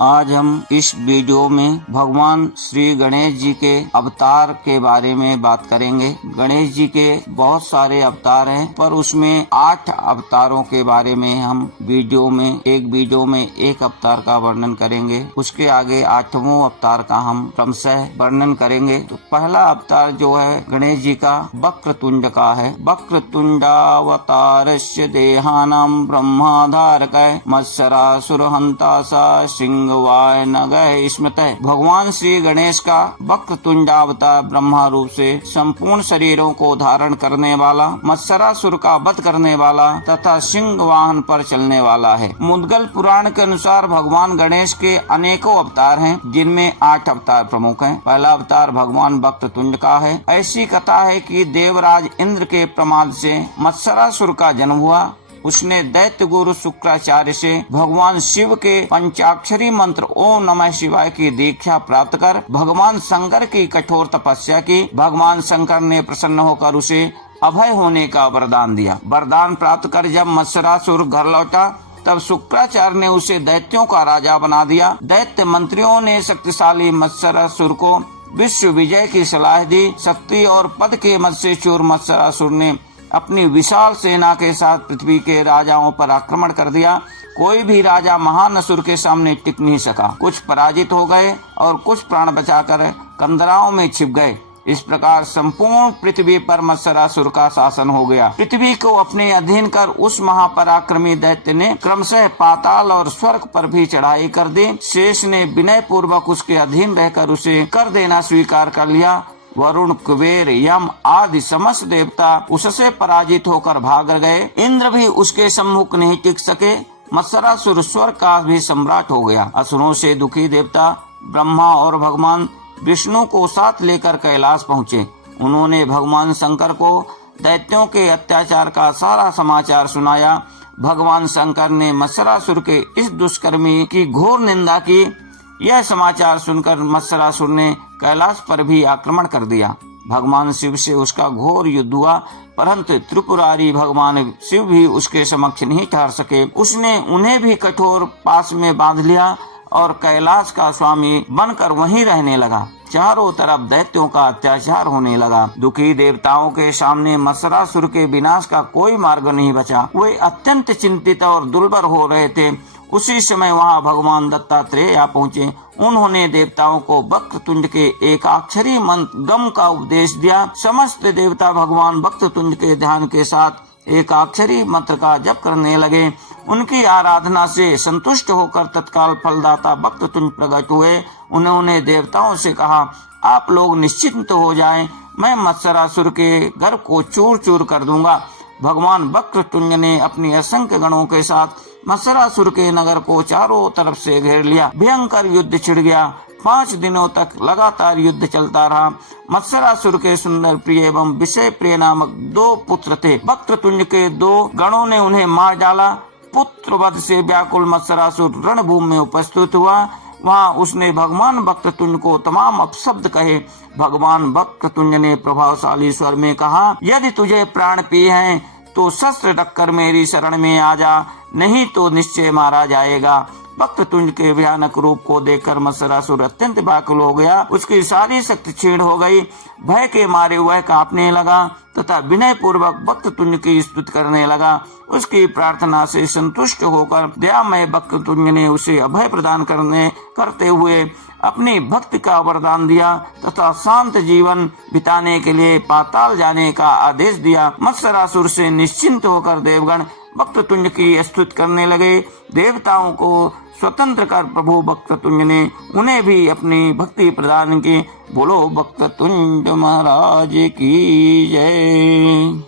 आज हम इस वीडियो में भगवान श्री गणेश जी के अवतार के बारे में बात करेंगे। गणेश जी के बहुत सारे अवतार हैं, पर उसमें 8 अवतारों के बारे में हम वीडियो में एक अवतार का वर्णन करेंगे। उसके आगे 8वां अवतार का हम क्रमशः वर्णन करेंगे। तो पहला अवतार जो है गणेश जी का वक्रतुंड का है। वक्रतुंडावतारस्य देहानां ब्रह्माधारकः मत्सरासुरहंता सा सिंहवाय नगः स्मृतः। भगवान श्री गणेश का वक्रतुंडावतार ब्रह्मा रूप से संपूर्ण शरीरों को धारण करने वाला, मत्सरासुर का वध करने वाला तथा सिंह वाहन पर चलने वाला है। मुद्गल पुराण के अनुसार भगवान गणेश के अनेकों अवतार हैं, जिनमें 8 अवतार प्रमुख हैं। पहला अवतार भगवान वक्रतुंड का है। ऐसी कथा है कि देवराज इंद्र के प्रमाद से मत्सरासुर का जन्म हुआ। उसने दैत्य गुरु शुक्राचार्य से भगवान शिव के पंचाक्षरी मंत्र ओम नमः शिवाय की दीक्षा प्राप्त कर भगवान शंकर की कठोर तपस्या की। भगवान शंकर ने प्रसन्न होकर उसे अभय होने का वरदान दिया। वरदान प्राप्त कर जब मत्सरासुर घर लौटा, तब शुक्राचार्य ने उसे दैत्यों का राजा बना दिया। दैत्य मंत्रियों ने शक्तिशाली मत्सरासुर को विश्व विजय की सलाह दी। शक्ति और पद के मद से चूर मत्सरासुर ने अपनी विशाल सेना के साथ पृथ्वी के राजाओं पर आक्रमण कर दिया। कोई भी राजा महान असुर के सामने टिक नहीं सका। कुछ पराजित हो गए और कुछ प्राण बचाकर कंदराओं में छिप गए। इस प्रकार संपूर्ण पृथ्वी पर मत्सरासुर का शासन हो गया। पृथ्वी को अपने अधीन कर उस महापराक्रमी दैत्य ने क्रमशः पाताल और स्वर्ग पर भी चढ़ाई कर दी। शेष ने विनय पूर्वक उसके अधीन रहकर उसे कर देना स्वीकार कर लिया। वरुण, कुबेर, यम आदि समस्त देवता उससे पराजित होकर भाग गए। इंद्र भी उसके सम्मुख नहीं टिक सके। मत्सरासुर स्वर्ग का भी सम्राट हो गया। असुरों से दुखी देवता ब्रह्मा और भगवान विष्णु को साथ लेकर कैलाश पहुँचे। उन्होंने भगवान शंकर को दैत्यों के अत्याचार का सारा समाचार सुनाया। भगवान शंकर ने मत्सरासुर के इस दुष्कर्मी की घोर निंदा की। यह समाचार सुनकर मत्सरासुर ने कैलाश पर भी आक्रमण कर दिया। भगवान शिव से उसका घोर युद्ध हुआ, परंतु त्रिपुरारी भगवान शिव भी उसके समक्ष नहीं ठहर सके। उसने उन्हें भी कठोर पास में बांध लिया और कैलाश का स्वामी बनकर वहीं रहने लगा। चारों तरफ दैत्यों का अत्याचार होने लगा। दुखी देवताओं के सामने मत्सरासुर के विनाश का कोई मार्ग नहीं बचा। वे अत्यंत चिंतित और दुर्बल हो रहे थे। उसी समय वहां भगवान दत्तात्रेय आ पहुँचे। उन्होंने देवताओं को वक्रतुंड के एकाक्षरी मंत्र गम का उपदेश दिया। समस्त देवता भगवान वक्रतुंड के ध्यान के साथ एकाक्षरी मंत्र का जप करने लगे। उनकी आराधना से संतुष्ट होकर तत्काल फलदाता वक्रतुंड प्रकट हुए। उन्होंने देवताओं से कहा, आप लोग निश्चिंत हो जाएं, मैं मत्सरासुर के घर को चूर चूर कर दूंगा। भगवान वक्रतुंड ने अपनी असंख्य गणों के साथ मत्सरासुर के नगर को चारों तरफ से घेर लिया। भयंकर युद्ध छिड़ गया। 5 दिनों तक लगातार युद्ध चलता रहा। मत्सरासुर के सुंदर प्रिय एवं विषय प्रिय नामक 2 पुत्र थे। वक्रतुंड के 2 गणों ने उन्हें मार डाला। पुत्र वध से व्याकुल मत्सरासुर रणभूमि में उपस्थित हुआ। वहाँ उसने भगवान वक्रतुंड को तमाम अपशब्द कहे। भगवान वक्रतुंड ने प्रभावशाली स्वर में कहा, यदि तुझे प्राण प्रिय हैं तो शस्त्र रखकर मेरी शरण में आ जा, नहीं तो निश्चय मारा जाएगा। वक्रतुंड के भयानक रूप को देखकर मत्सरासुर अत्यंत व्याकुल हो गया। उसकी सारी शक्ति क्षीण हो गई। भय के मारे वह कांपने लगा तथा विनय पूर्वक वक्रतुंड की स्तुति करने लगा। उसकी प्रार्थना से संतुष्ट होकर दयामय वक्रतुंड ने उसे अभय प्रदान करते हुए अपनी भक्ति का वरदान दिया तथा शांत जीवन बिताने के लिए पाताल जाने का आदेश दिया। मत्सरासुर से निश्चिंत होकर देवगण वक्रतुंड की स्तुति करने लगे। देवताओं को स्वतंत्र कर प्रभु वक्रतुंड ने उन्हें भी अपनी भक्ति प्रदान की। बोलो वक्रतुंड महाराज की जय।